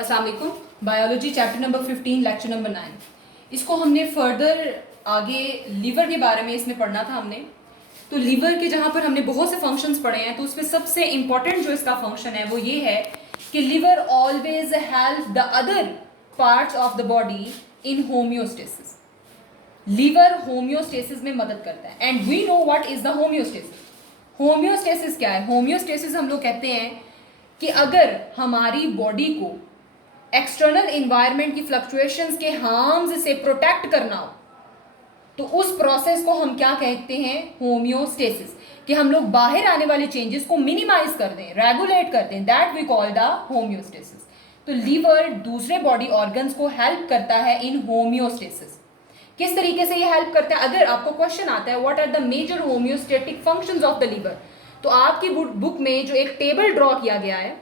अस्सलाम वालेकुम। Biology chapter number 15 lecture number 9। इसको हमने फर्दर आगे लीवर के बारे में इसमें पढ़ना था हमने। तो लीवर के जहाँ पर हमने बहुत से फंक्शंस पढ़े हैं, तो उसमें सबसे इंपॉर्टेंट जो इसका फंक्शन है वो ये है कि liver always help the other parts of the body in homeostasis. Liver homeostasis में मदद करता है। And we know what is the homeostasis. Homeostasis क्या है? होम्योस्टेसिस हम लोग कहते हैं कि अगर हमारी बॉडी को एक्सटर्नल इन्वायरमेंट की फ्लक्चुएशंस के हार्म्स से प्रोटेक्ट करना हो, तो उस प्रोसेस को हम क्या कहते हैं? होम्योस्टेसिस। कि हम लोग बाहर आने वाले चेंजेस को मिनिमाइज कर दें, रेगुलेट कर दें, that we call the homeostasis. तो लीवर दूसरे बॉडी ऑर्गन्स को हेल्प करता है इन होम्योस्टेसिस। किस तरीके से ये हेल्प करता है? अगर आपको क्वेश्चन आता है what are the major homeostatic functions of the liver, तो आपकी बुक में जो एक टेबल ड्रॉ किया गया है,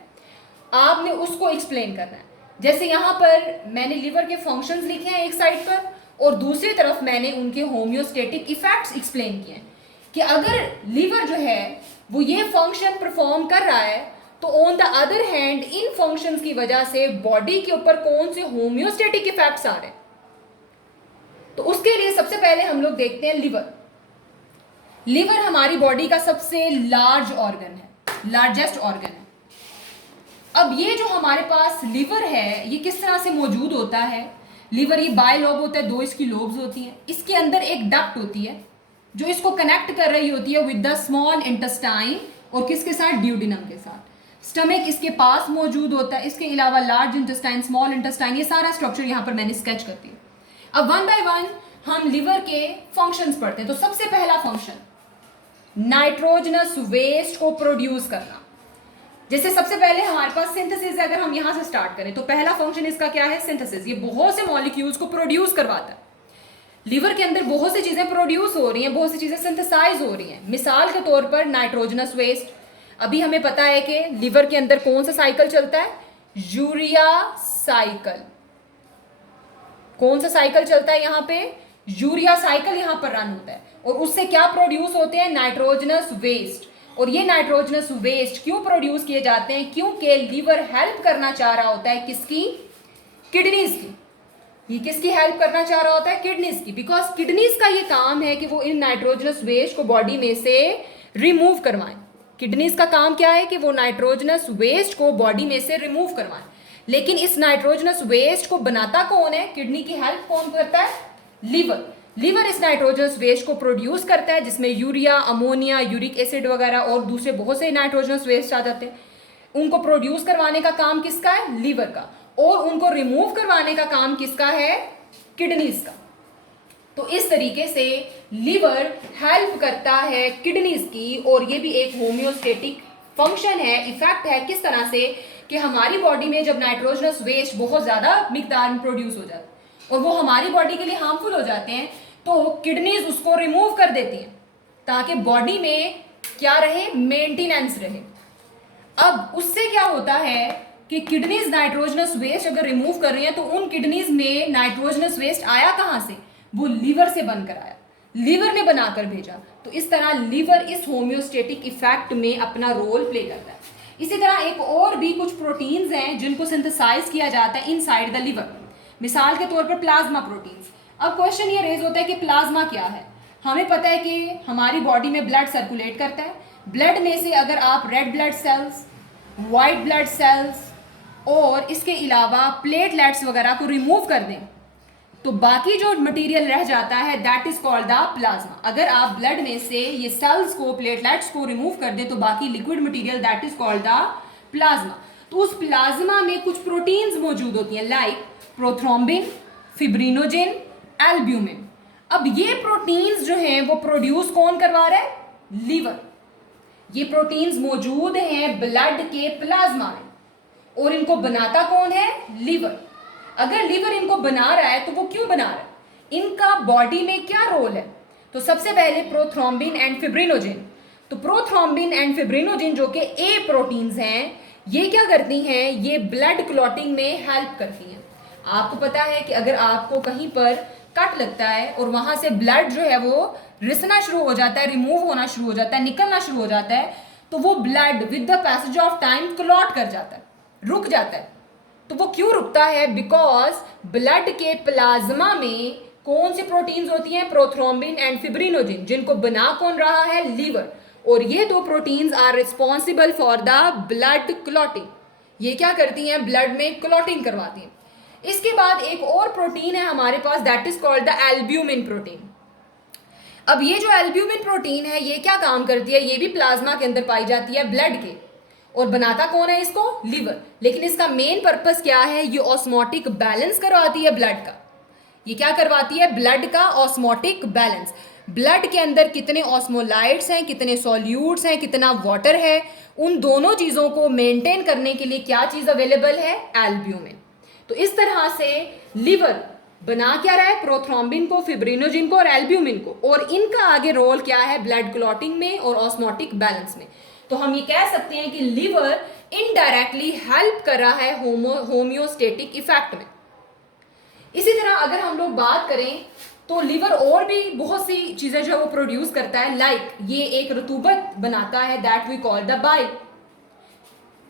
आपने उसको एक्सप्लेन करना है। जैसे यहाँ पर मैंने लीवर के फंक्शंस लिखे हैं एक साइड पर, और दूसरी तरफ मैंने उनके होम्योस्टेटिक इफेक्ट्स एक्सप्लेन किए हैं कि अगर लीवर जो है वो ये फंक्शन परफॉर्म कर रहा है, तो on the other hand in functions की वजह से बॉडी के ऊपर कौन से होम्योस्टेटिक इफेक्ट्स आ रहे हैं। तो उसके लिए सबसे पहले हम लोग देखते हैं लीवर। लीवर हमारी बॉडी का सबसे लार्ज ऑर्गन है, लार्जेस्ट ऑर्गन है। अब ये जो हमारे पास लीवर है, ये किस तरह से मौजूद होता है? लीवर ये बायलोब होता है, दो इसकी लोब्स होती हैं। इसके अंदर एक डक्ट होती है जो इसको कनेक्ट कर रही होती है विद द स्मॉल इंटेस्टाइन, और किसके साथ? ड्यूडिनम के साथ। स्टमक इसके पास मौजूद होता है। इसके अलावा लार्ज इंटेस्टाइन, स्मॉल इंटेस्टाइन, ये सारा स्ट्रक्चर यहाँ पर मैंने स्केच कर दिया। अब वन बाय वन हम लीवर के फंक्शंस पढ़ते हैं। तो सबसे पहला फंक्शन नाइट्रोजनस वेस्ट को प्रोड्यूस करना। जैसे सबसे पहले हमारे पास सिंथेसिस है, अगर हम यहां से स्टार्ट करें तो पहला फंक्शन इसका क्या है? सिंथेसिस। ये बहुत से मॉलिक्यूल्स को प्रोड्यूस करवाता है। लीवर के अंदर बहुत सी चीजें प्रोड्यूस हो रही हैं, बहुत सी चीजें सिंथेसाइज हो रही हैं। मिसाल के तौर पर नाइट्रोजनस वेस्ट। अभी हमें पता है कि लीवर के अंदर कौन सा साइकिल चलता है? Urea cycle. कौन सा साइकिल चलता है यहाँ पे? यूरिया साइकिल यहाँ पर रन होता है, और उससे क्या प्रोड्यूस होते हैं? Nitrogenous waste. और ये नाइट्रोजनस वेस्ट क्यों प्रोड्यूस किए जाते हैं? क्योंकि लीवर हेल्प करना चाह रहा होता है किसकी? किडनीज की। ये किसकी हेल्प करना चाह रहा होता है? किडनीज की। बिकॉज किडनीज का ये काम है कि वो इन नाइट्रोजनस वेस्ट को बॉडी में से रिमूव करवाएं। किडनीज का काम क्या है? कि वो नाइट्रोजनस वेस्ट को बॉडी में से रिमूव करवाएं। लेकिन इस नाइट्रोजनस वेस्ट को बनाता कौन है? किडनी की हेल्प कौन करता है? लीवर। लीवर इस नाइट्रोजनस वेस्ट को प्रोड्यूस करता है, जिसमें यूरिया, अमोनिया, यूरिक एसिड वगैरह और दूसरे बहुत से नाइट्रोजनस वेस्ट आ जाते हैं। उनको प्रोड्यूस करवाने का काम किसका है? लीवर का। और उनको रिमूव करवाने का काम किसका है? किडनीज का। तो इस तरीके से लीवर हेल्प करता है किडनीज की, और ये भी एक होम्योस्टेटिक फंक्शन है, इफेक्ट है। किस तरह से? कि हमारी बॉडी में जब नाइट्रोजनस वेस्ट बहुत ज्यादा मिकदार में प्रोड्यूस हो जाता है और वो हमारी बॉडी के लिए हार्मफुल हो जाते हैं, तो किडनीज उसको रिमूव कर देती हैं ताकि बॉडी में क्या रहे? मेंटेनेंस रहे। अब उससे क्या होता है कि किडनीज नाइट्रोजनस वेस्ट अगर रिमूव कर रही हैं, तो उन किडनीज में नाइट्रोजनस वेस्ट आया कहां से? वो लीवर से बनकर आया, लीवर ने बनाकर भेजा। तो इस तरह लीवर इस होम्योस्टेटिक इफेक्ट में अपना रोल प्ले करता है। इसी तरह एक और भी कुछ प्रोटीन्स हैं जिनको सिंथेसाइज किया जाता है इनसाइड द लीवर। मिसाल के तौर पर प्लाज्मा प्रोटीन्स। अब क्वेश्चन ये रेज होता है कि प्लाज्मा क्या है? हमें पता है कि हमारी बॉडी में ब्लड सर्कुलेट करता है। ब्लड में से अगर आप red blood cells, white blood cells और इसके अलावा प्लेटलेट्स वगैरह को रिमूव कर दें, तो बाकी जो मटेरियल रह जाता है that is called the plasma. अगर आप ब्लड में से ये सेल्स को, प्लेटलेट्स को रिमूव कर दें, तो बाकी liquid material that is called the plasma. तो उस प्लाज्मा में कुछ प्रोटीन्स मौजूद होती हैं, लाइक प्रोथ्रोम्बिन, फिब्रिनोजेन, एल्ब्यूमिन। अब ये प्रोटीन्स जो हैं वो प्रोड्यूस कौन करवा रहा है? लीवर। ये प्रोटीन्स मौजूद हैं ब्लड के प्लाज्मा में, और इनको बनाता कौन है? लीवर। अगर लीवर इनको बना रहा है तो वो क्यों बना रहा है? इनका बॉडी में क्या रोल है? तो सबसे पहले प्रोथ्रोम्बिन एंड फिब्रिनोजेन। तो प्रोथ्रोम्बिन एंड फिब्रिनोजेन जो कि ए प्रोटीन्स हैं, ये क्या करती हैं? ये ब्लड क्लॉटिंग में हेल्प करती हैं। आपको पता है कि अगर आपको कहीं पर कट लगता है और वहां से ब्लड जो है वो रिसना शुरू हो जाता है, रिमूव होना शुरू हो जाता है, निकलना शुरू हो जाता है, तो वो blood with the passage of time clot कर जाता है, रुक जाता है। तो वो क्यों रुकता है? बिकॉज ब्लड के प्लाज्मा में कौन सी प्रोटीन्स होती हैं? प्रोथ्रोम्बिन एंड फिब्रिनोजिन, जिनको बना कौन रहा है? लीवर। और ये दो proteins are responsible for the blood clotting. ये क्या करती हैं? ब्लड में क्लॉटिंग करवाती हैं। इसके बाद एक और प्रोटीन है हमारे पास, that is called the albumin protein. अब ये जो एल्ब्यूमिन प्रोटीन है ये क्या काम करती है? ये भी प्लाज्मा के अंदर पाई जाती है ब्लड के, और बनाता कौन है इसको? लीवर। लेकिन इसका मेन पर्पस क्या है? ये ऑस्मोटिक बैलेंस करवाती है ब्लड का। ये क्या करवाती है? ब्लड का ऑस्मोटिक बैलेंस। ब्लड के अंदर कितने ऑस्मोलाइट्स हैं, कितने सॉल्यूट्स हैं, कितना वाटर है, उन दोनों चीज़ों को मेंटेन करने के लिए क्या चीज़ अवेलेबल है? एल्ब्यूमिन। तो इस तरह से लिवर बना क्या रहा है? प्रोथ्रोम्बिन को, फिब्रिनोजिन को और एल्ब्यूमिन को, और इनका आगे रोल क्या है? ब्लड क्लॉटिंग में और ऑस्मोटिक बैलेंस में। तो हम ये कह सकते हैं कि लिवर इनडायरेक्टली हेल्प कर रहा है होम्योस्टेटिक इफेक्ट में। इसी तरह अगर हम लोग बात करें तो लिवर और भी बहुत सी चीजें जो है वो प्रोड्यूस करता है, लाइक ये एक रतूबत बनाता है, that we call the bile.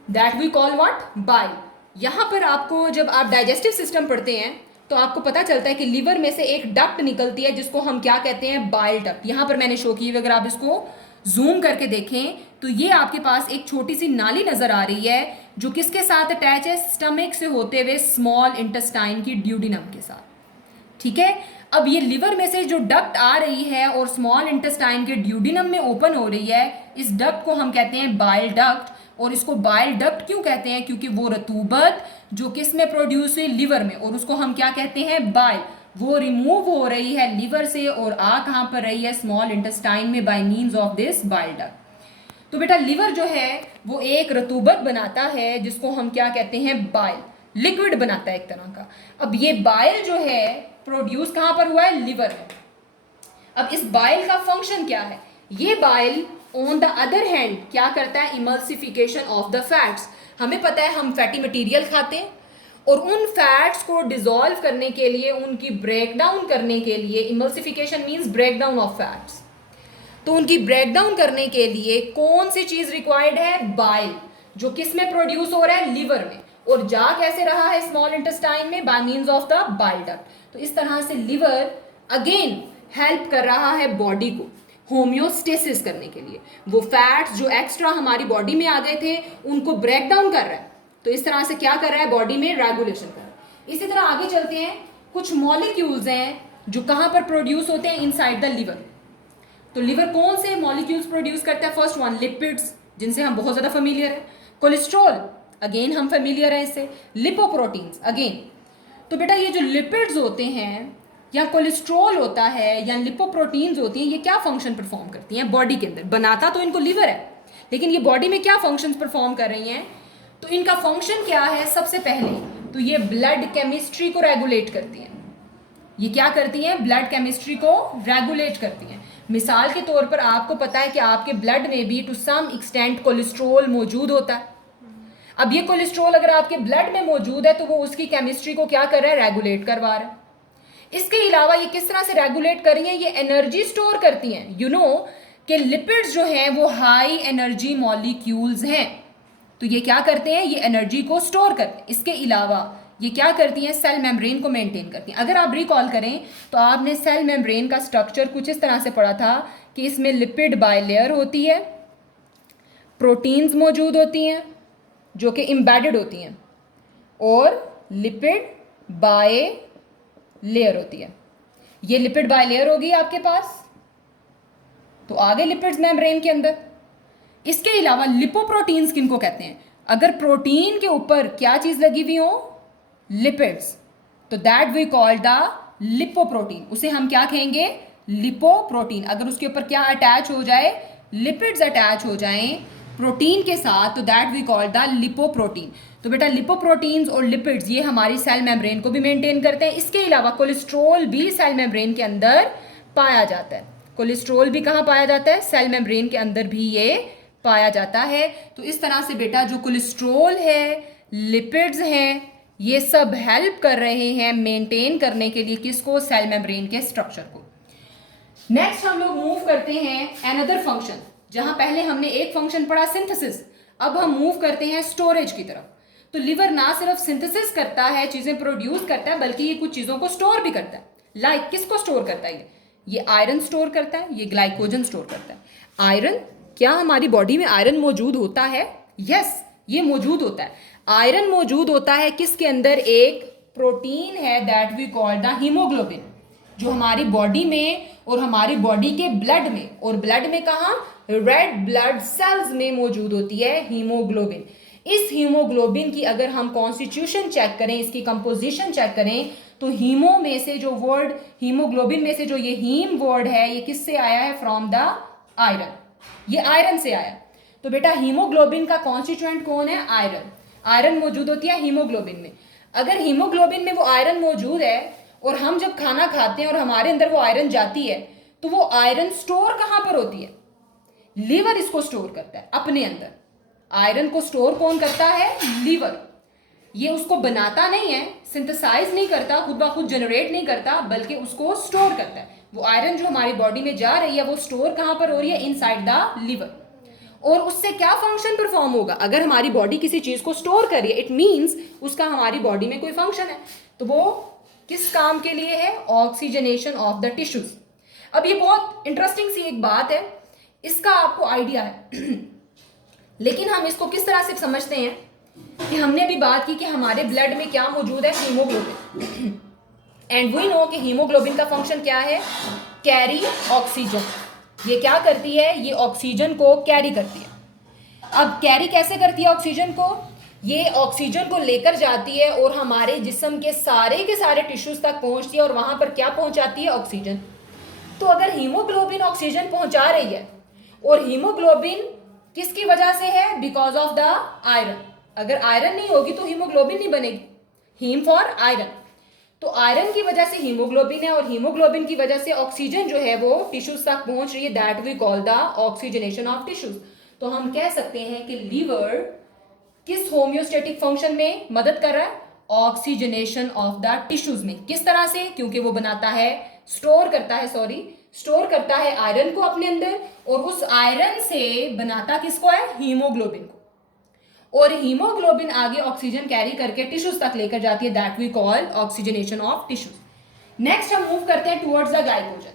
That we call what? Bile. यहां पर आपको जब आप डाइजेस्टिव सिस्टम पढ़ते हैं तो आपको पता चलता है कि लिवर में से एक डक्ट निकलती है जिसको हम क्या कहते हैं? Bile duct. यहां पर मैंने शो की, अगर आप इसको जूम करके देखें तो ये आपके पास एक छोटी सी नाली नजर आ रही है जो किसके साथ अटैच है? स्टमक से होते हुए स्मॉल इंटेस्टाइन की ड्यूडिनम के साथ। ठीक है, अब ये लिवर में से जो डक्ट आ रही है और स्मॉल इंटेस्टाइन के ड्यूडिनम में ओपन हो रही है, इस डक्ट को हम कहते हैं बाइल डक्ट। और इसको बाइल डक्ट क्यों कहते हैं? क्योंकि वो रतूबत जो किस में प्रोड्यूस हुई? लिवर में, और उसको हम क्या कहते हैं? बाइल। वो रिमूव हो रही है लिवर से और आ कहाँ पर रही है? स्मॉल इंटेस्टाइन में, bye means of this bile duct. तो बेटा लिवर जो है वो एक रतूबत बनाता है जिसको हम क्या कहते हैं? बाइल। लिक्विड बनाता है एक तरह का। अब ये बाइल जो है प्रोड्यूस कहाँ पर हुआ है? लिवर में। अब इस बाइल का फंक्शन क्या है? ये bile on the other hand क्या करता है? Emulsification of the fats. हमें पता है हम फैटी मटेरियल खाते हैं और उन फैट्स को डिसॉल्व करने के लिए, उनकी ब्रेक डाउन करने के लिए, emulsification means break down of fats, तो उनकी ब्रेक डाउन करने के लिए कौन सी चीज रिक्वायर्ड है? बाइल, जो किस में प्रोड्यूस हो रहा है? लिवर में, और जा कैसे रहा है? स्मॉल इंटेस्टाइन में, bye means of the bile duct. तो इस तरह से लिवर अगेन हेल्प कर रहा है बॉडी को होम्योस्टेसिस करने के लिए। वो फैट्स जो एक्स्ट्रा हमारी बॉडी में आ गए थे उनको ब्रेक डाउन कर रहा है। तो इस तरह से क्या कर रहा है? बॉडी में रेगुलेशन कर रहा है। इसी तरह आगे चलते हैं, कुछ मॉलिक्यूल्स हैं जो कहाँ पर प्रोड्यूस होते हैं? Inside the liver. तो लिवर कौन से मॉलिक्यूल्स प्रोड्यूस करता है? फर्स्ट वन लिपिड्स, जिनसे हम बहुत ज़्यादा फेमिलियर है। कोलेस्ट्रॉल, अगेन हम फेमिलियर है इससे। Lipoproteins, again. तो बेटा ये जो लिपिड्स होते हैं या कोलेस्ट्रॉल होता है या लिपोप्रोटीन्स होती हैं, ये क्या फंक्शन परफॉर्म करती हैं बॉडी के अंदर? बनाता तो इनको लिवर है, लेकिन ये बॉडी में क्या फंक्शंस परफॉर्म कर रही हैं? तो इनका फंक्शन क्या है? सबसे पहले तो ये ब्लड केमिस्ट्री को रेगुलेट करती हैं। ये क्या करती हैं? ब्लड केमिस्ट्री को रेगुलेट करती हैं। मिसाल के तौर पर आपको पता है कि आपके ब्लड में भी टू सम एक्सटेंट कोलेस्ट्रॉल मौजूद होता है। अब ये कोलेस्ट्रॉल अगर आपके ब्लड में मौजूद है तो वो उसकी केमिस्ट्री को क्या कर रहा है? रेगुलेट करवा रहा है। इसके अलावा ये किस तरह से रेगुलेट कर रही हैं? ये एनर्जी स्टोर करती हैं। यू नो कि लिपिड्स जो हैं वो हाई एनर्जी मॉलिक्यूल्स हैं, तो ये क्या करते हैं? ये एनर्जी को स्टोर करते हैं। इसके अलावा ये क्या करती हैं? सेल मेम्ब्रेन को मेंटेन करती हैं। अगर आप रिकॉल करें तो आपने सेल मेम्ब्रेन का स्ट्रक्चर कुछ इस तरह से पढ़ा था कि इसमें लिपिड बायलेयर होती है, प्रोटीन्स मौजूद होती हैं जो कि एम्बेडेड होती हैं, और लिपिड बाय लेयर होती है। ये लिपिड बाय लेयर होगी आपके पास, तो आगे लिपिड्स मेम्ब्रेन के अंदर। इसके अलावा लिपोप्रोटीन्स किनको कहते हैं? अगर प्रोटीन के ऊपर क्या चीज लगी हुई हो? लिपिड्स, तो that we call the lipoprotein. उसे हम क्या कहेंगे? लिपोप्रोटीन। अगर उसके ऊपर क्या अटैच हो जाए? लिपिड्स अटैच हो जाएं प्रोटीन के साथ, तो that we call the lipoprotein. तो बेटा लिपोप्रोटीन्स और लिपिड्स ये हमारी सेल मेम्ब्रेन को भी मेंटेन करते हैं। इसके अलावा कोलेस्ट्रॉल भी सेल मेम्ब्रेन के अंदर पाया जाता है। कोलेस्ट्रॉल भी कहाँ पाया जाता है? सेल मेम्ब्रेन के अंदर भी ये पाया जाता है। तो इस तरह से बेटा जो कोलेस्ट्रॉल है, लिपिड्स हैं, ये सब हेल्प कर रहे हैं मेंटेन करने के लिए किसको? सेल मेम्ब्रेन के स्ट्रक्चर को। नेक्स्ट हम लोग मूव करते हैं अनदर फंक्शन। जहां पहले हमने एक फंक्शन पढ़ा सिंथेसिस, अब हम मूव करते हैं स्टोरेज की तरफ। तो लिवर ना सिर्फ सिंथेसिस करता है, चीजें प्रोड्यूस करता है, बल्कि ये कुछ चीजों को स्टोर भी करता है। लाइक किसको स्टोर करता है? ये आयरन स्टोर करता है, ये ग्लाइकोजन स्टोर करता है। आयरन, क्या हमारी बॉडी में आयरन मौजूद होता है? यस, ये मौजूद होता है। आयरन मौजूद होता है किसके अंदर? एक प्रोटीन है that we call the haemoglobin, जो हमारी बॉडी में और हमारी बॉडी के ब्लड में, और ब्लड में कहाँ? रेड ब्लड सेल्स में मौजूद होती है हीमोग्लोबिन। इस हीमोग्लोबिन की अगर हम कॉन्स्टिट्यूशन चेक करें, इसकी कंपोजिशन चेक करें, तो हीमो में से जो वर्ड, हीमोग्लोबिन में से जो ये हीम वर्ड है, ये किससे आया है? From the iron. ये आयरन से आया। तो बेटा हीमोग्लोबिन का कॉन्स्टिट्यूएंट कौन है? आयरन। आयरन मौजूद होती है हीमोग्लोबिन में। अगर हीमोग्लोबिन में वो आयरन मौजूद है और हम जब खाना खाते हैं और हमारे अंदर वो आयरन जाती है, तो वो आयरन स्टोर कहाँ पर होती है? लीवर इसको स्टोर करता है अपने अंदर। आयरन को स्टोर कौन करता है? लीवर। ये उसको बनाता नहीं है, सिंथेसाइज नहीं करता, खुद ब खुद जनरेट नहीं करता, बल्कि उसको स्टोर करता है। वो आयरन जो हमारी बॉडी में जा रही है, वो स्टोर कहाँ पर हो रही है? Inside the liver. और उससे क्या फंक्शन परफॉर्म होगा? अगर हमारी बॉडी किसी चीज को स्टोर कर रही है, इट मीन्स उसका हमारी बॉडी में कोई फंक्शन है। तो वो किस काम के लिए है? Oxygenation of the tissues. अब ये बहुत इंटरेस्टिंग सी एक बात है, इसका आपको आइडिया है लेकिन हम इसको किस तरह से समझते हैं कि हमने अभी बात की कि हमारे ब्लड में क्या मौजूद है? हीमोग्लोबिन। एंड वी नो कि हीमोग्लोबिन का फंक्शन क्या है? Carry oxygen. ये क्या करती है? ये ऑक्सीजन को कैरी करती है। अब कैरी कैसे करती है ऑक्सीजन को? ये ऑक्सीजन को लेकर जाती है और हमारे जिस्म के सारे टिश्यूज तक पहुंचती है, और वहां पर क्या पहुंचाती है? ऑक्सीजन। तो अगर हीमोग्लोबिन ऑक्सीजन पहुंचा रही है, और हीमोग्लोबिन किसकी वजह से है? Because of the iron. अगर आयरन नहीं होगी तो हीमोग्लोबिन नहीं बनेगी। Haem for iron. तो आयरन की वजह से हीमोग्लोबिन है, और हीमोग्लोबिन की वजह से ऑक्सीजन जो है वो टिश्यूज तक पहुंच रही है। That we call the oxygenation of tissues. तो हम कह सकते हैं कि लीवर किस होम्योस्टेटिक फंक्शन में मदद कर रहा है? ऑक्सीजनेशन ऑफ द टिश्यूज में। किस तरह से? क्योंकि वो बनाता है, स्टोर करता है आयरन को अपने अंदर, और उस आयरन से बनाता किसको है? हीमोग्लोबिन को। और हीमोग्लोबिन आगे ऑक्सीजन कैरी करके टिश्यूज तक लेकर जाती है। That we call oxygenation of tissues. Next हम मूव करते हैं टुवर्ड्स द ग्लाइकोजन,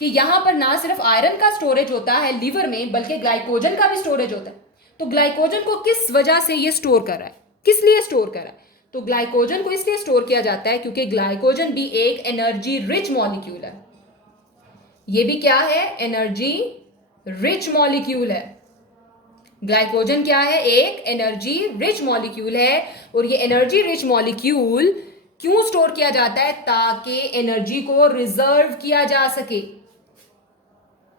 कि यहां पर ना सिर्फ आयरन का स्टोरेज होता है लीवर में, बल्कि ग्लाइकोजन का भी स्टोरेज होता है। तो ग्लाइकोजन को किस वजह से ये स्टोर कर रहा है? किस लिए स्टोर कर रहा है? तो ग्लाइकोजन को इसलिए स्टोर किया जाता है क्योंकि ग्लाइकोजन भी एक एनर्जी रिच मॉलिक्यूल है। ये भी क्या है? एनर्जी रिच मॉलिक्यूल है। ग्लाइकोजन क्या है? एक एनर्जी रिच मॉलिक्यूल है। और ये एनर्जी रिच मॉलिक्यूल क्यों स्टोर किया जाता है? ताकि एनर्जी को रिजर्व किया जा सके।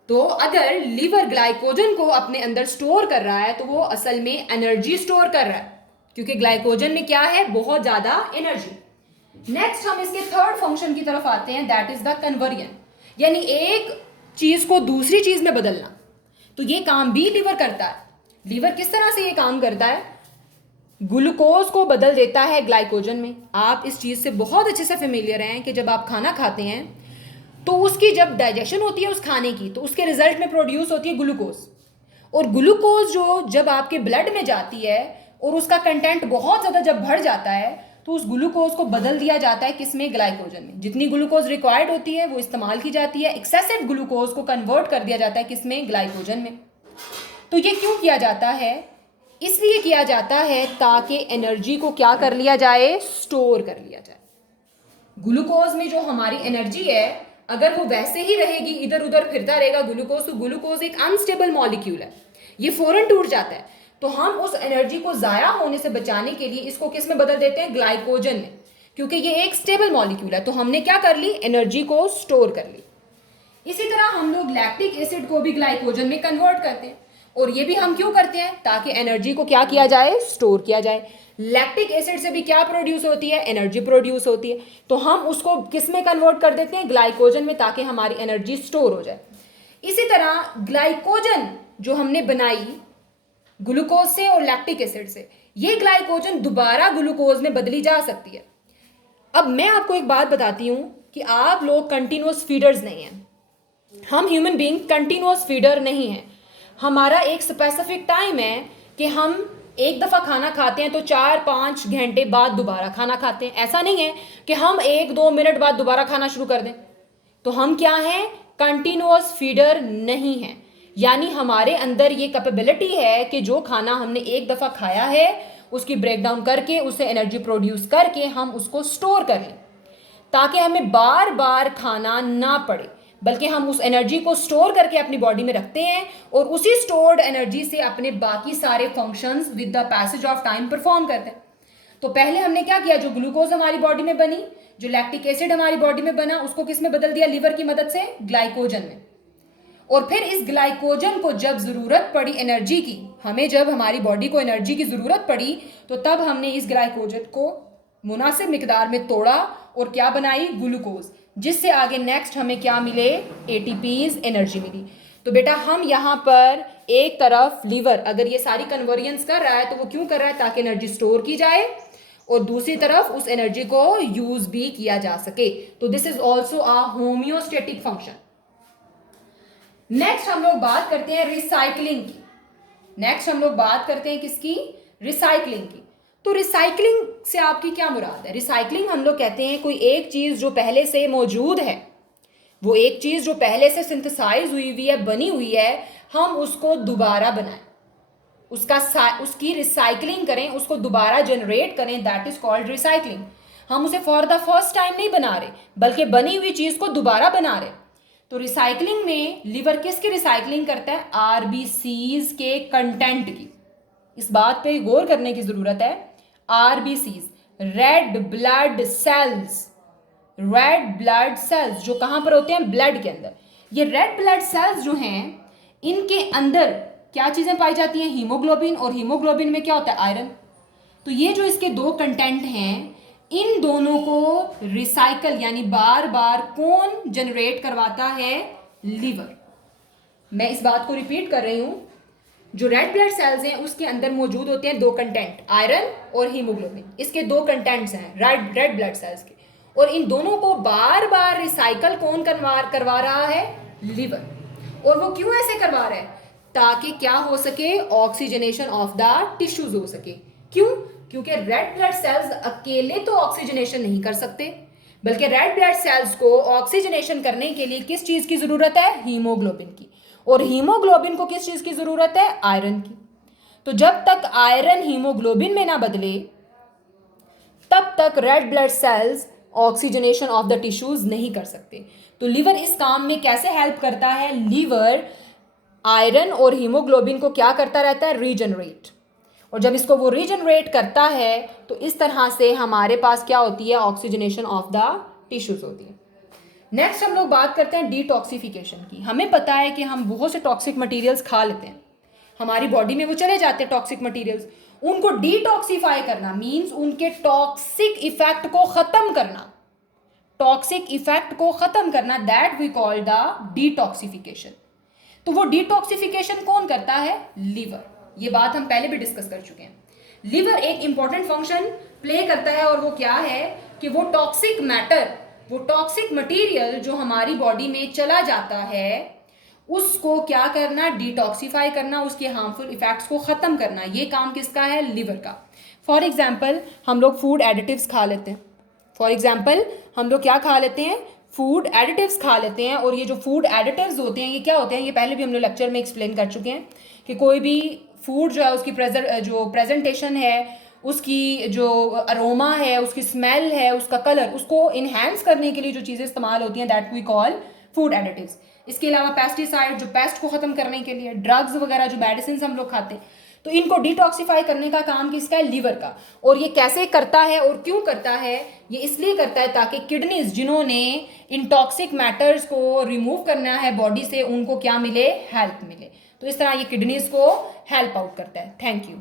तो अगर लीवर ग्लाइकोजन को अपने अंदर स्टोर कर रहा है, तो वो असल में एनर्जी स्टोर कर रहा है, क्योंकि ग्लाइकोजन में क्या है? बहुत ज्यादा एनर्जी। नेक्स्ट हम इसके थर्ड फंक्शन की तरफ आते हैं, दैट इज द कन्वर्जन, यानी एक चीज को दूसरी चीज में बदलना। तो ये काम भी लीवर करता है। लीवर किस तरह से ये काम करता है? ग्लूकोज को बदल देता है ग्लाइकोजन में। आप इस चीज से बहुत अच्छे से फेमिलियर हैं कि जब आप खाना खाते हैं तो उसकी जब डाइजेशन होती है उस खाने की, तो उसके रिजल्ट में प्रोड्यूस होती है ग्लूकोज। और ग्लूकोज जो जब आपके ब्लड में जाती है और उसका कंटेंट बहुत ज़्यादा जब बढ़ जाता है, तो उस ग्लूकोज को बदल दिया जाता है किसमें? ग्लाइकोजन में। जितनी ग्लूकोज रिक्वायर्ड होती है वो इस्तेमाल की जाती है, एक्सेसिव ग्लूकोज को कन्वर्ट कर दिया जाता है किसमें? ग्लाइकोजन में। तो ये क्यों किया जाता है? इसलिए किया जाता है ताकि एनर्जी को क्या कर लिया जाए? स्टोर कर लिया जाए। ग्लूकोज में जो हमारी एनर्जी है, अगर वो वैसे ही रहेगी, इधर उधर फिरता रहेगा ग्लूकोज, तो ग्लूकोज एक अनस्टेबल मॉलिक्यूल है, ये फौरन टूट जाता है। तो हम उस एनर्जी को ज़ाया होने से बचाने के लिए इसको किस में बदल देते हैं? ग्लाइकोजन में, क्योंकि ये एक स्टेबल मॉलिक्यूल है। तो हमने क्या कर ली? एनर्जी को स्टोर कर ली। इसी तरह हम लोग लैक्टिक एसिड को भी ग्लाइकोजन में कन्वर्ट करते हैं, और ये भी हम क्यों करते हैं? ताकि एनर्जी को क्या किया जाए? स्टोर किया जाए। लैक्टिक एसिड से भी क्या प्रोड्यूस होती है? एनर्जी प्रोड्यूस होती है। तो हम उसको किस में कन्वर्ट कर देते हैं? ग्लाइकोजन में, ताकि हमारी एनर्जी स्टोर हो जाए। इसी तरह ग्लाइकोजन जो हमने बनाई ग्लूकोज से और लैक्टिक एसिड से, ये ग्लाइकोजन दोबारा ग्लूकोज में बदली जा सकती है। अब मैं आपको एक बात बताती हूं कि आप लोग कंटिन्यूअस फीडर्स नहीं हैं। हम ह्यूमन बीइंग कंटिन्यूअस फीडर नहीं हैं। हमारा एक स्पेसिफिक टाइम है कि हम एक दफ़ा खाना खाते हैं तो 4-5 घंटे बाद दोबारा खाना खाते हैं। ऐसा नहीं है कि हम 1-2 मिनट बाद दोबारा खाना शुरू कर दें। तो हम क्या हैं? कंटिन्यूअस फीडर नहीं हैं। यानी हमारे अंदर ये कैपेबिलिटी है कि जो खाना हमने एक दफ़ा खाया है उसकी ब्रेक डाउन करके उससे एनर्जी प्रोड्यूस करके हम उसको स्टोर कर लें, ताकि हमें बार बार खाना ना पड़े, बल्कि हम उस एनर्जी को स्टोर करके अपनी बॉडी में रखते हैं और उसी स्टोर्ड एनर्जी से अपने बाकी सारे functions with the passage of time perform करते हैं। तो पहले हमने क्या किया? जो ग्लूकोज हमारी बॉडी में बनी, जो लैक्टिक एसिड हमारी बॉडी में बना, उसको किस में बदल दिया? लिवर की मदद से ग्लाइकोजन में। और फिर इस ग्लाइकोजन को जब जरूरत पड़ी एनर्जी की, हमें जब हमारी बॉडी को एनर्जी की जरूरत पड़ी, तो तब हमने इस ग्लाइकोजन को मुनासिब मिकदार में तोड़ा और क्या बनाई? ग्लूकोज, जिससे आगे नेक्स्ट हमें क्या मिले? एटीपीज, एनर्जी मिली। तो बेटा हम यहाँ पर एक तरफ लिवर अगर ये सारी कन्वर्जन्स कर रहा है तो वो क्यों कर रहा है? ताकि एनर्जी स्टोर की जाए और दूसरी तरफ उस एनर्जी को यूज भी किया जा सके। तो this is also a homeostatic function. Next हम लोग बात करते हैं रिसाइकलिंग की। नेक्स्ट हम लोग बात करते हैं किसकी? रिसाइकलिंग की। तो रिसाइकलिंग से आपकी क्या मुराद है? रिसाइकलिंग हम लोग कहते हैं कोई एक चीज जो पहले से मौजूद है, वो एक चीज जो पहले से सिंथेसाइज हुई है, बनी हुई है, हम उसको दोबारा बनाएं, उसकी रिसाइकलिंग करें, उसको दोबारा जनरेट करें। That is called recycling. हम उसे फॉर द फर्स्ट टाइम नहीं बना रहे, बल्कि बनी हुई चीज को दोबारा बना रहे। तो रिसाइकलिंग में लिवर किसकी रिसाइकलिंग करता है? आरबीसीज के कंटेंट की। इस बात पे गौर करने की जरूरत है। RBCs, red blood cells, red blood cells जो कहां पर होते हैं? ब्लड के अंदर। ये रेड ब्लड सेल्स जो हैं, इनके अंदर क्या चीजें पाई जाती हैं? हीमोग्लोबिन, और हीमोग्लोबिन में क्या होता है? आयरन। तो ये जो इसके दो कंटेंट हैं, इन दोनों को रिसाइकल यानी बार बार कौन जनरेट करवाता है? लिवर। मैं इस बात को रिपीट कर रही हूं, जो रेड ब्लड सेल्स हैं उसके अंदर मौजूद होते हैं दो कंटेंट, आयरन और हीमोग्लोबिन। इसके दो कंटेंट्स हैं रेड ब्लड सेल्स के, और इन दोनों को बार बार रिसाइकल कौन करवा रहा है? लिवर। और वो क्यों ऐसे करवा रहा है? ताकि क्या हो सके? ऑक्सीजनेशन ऑफ द टिश्यूज हो सके। क्यों? क्योंकि रेड ब्लड सेल्स अकेले तो ऑक्सीजनेशन नहीं कर सकते, बल्कि रेड ब्लड सेल्स को ऑक्सीजनेशन करने के लिए किस चीज की जरूरत है? हीमोग्लोबिन की। और हीमोग्लोबिन को किस चीज की जरूरत है? आयरन की। तो जब तक आयरन हीमोग्लोबिन में ना बदले, तब तक red blood cells oxygenation of the tissues नहीं कर सकते। तो लिवर इस काम में कैसे हेल्प करता है? लिवर आयरन और हीमोग्लोबिन को क्या करता रहता है? रीजनरेट। और जब इसको वो रीजनरेट करता है तो इस तरह से हमारे पास क्या होती है? ऑक्सीजनेशन ऑफ द टिश्यूज होती है। नेक्स्ट हम लोग बात करते हैं डिटॉक्सिफिकेशन की। हमें पता है कि हम बहुत से टॉक्सिक मटेरियल्स खा लेते हैं, हमारी बॉडी में वो चले जाते हैं टॉक्सिक मटेरियल्स। उनको डिटॉक्सिफाई करना मींस उनके टॉक्सिक इफेक्ट को खत्म करना, टॉक्सिक इफेक्ट को खत्म करना, that we call the detoxification. तो वो डिटॉक्सिफिकेशन कौन करता है? लिवर। ये बात हम पहले भी डिस्कस कर चुके हैं। लिवर एक इंपॉर्टेंट फंक्शन प्ले करता है, और वो क्या है कि वो टॉक्सिक मैटर, वो टॉक्सिक मटेरियल जो हमारी बॉडी में चला जाता है, उसको क्या करना? डिटॉक्सिफाई करना, उसके हार्मफुल इफेक्ट्स को खत्म करना। ये काम किसका है? लिवर का। फॉर एग्जाम्पल हम लोग फूड एडिटिव्स खा लेते हैं। फॉर एग्जाम्पल हम लोग क्या खा लेते हैं? फूड एडिटिव्स खा लेते हैं। और ये जो फूड एडिटिव्स होते हैं ये क्या होते हैं? ये पहले भी हम लोग लेक्चर में एक्सप्लेन कर चुके हैं कि कोई भी फूड जो है उसकी जो प्रेजेंटेशन है, उसकी जो अरोमा है, उसकी स्मेल है, उसका कलर, उसको इन्हेंस करने के लिए जो चीज़ें इस्तेमाल होती हैं, that we call food additives. इसके अलावा पेस्टिसाइड जो पेस्ट को ख़त्म करने के लिए, ड्रग्स वगैरह जो मेडिसिन हम लोग खाते हैं, तो इनको डिटॉक्सिफाई करने का काम किसका है? लिवर का। और ये कैसे करता है और क्यों करता है? ये इसलिए करता है ताकि किडनीज जिन्होंने इन टॉक्सिक मैटर्स को रिमूव करना है बॉडी से, उनको क्या मिले? हेल्प मिले। तो इस तरह ये किडनीज को हेल्प आउट करता है। Thank you.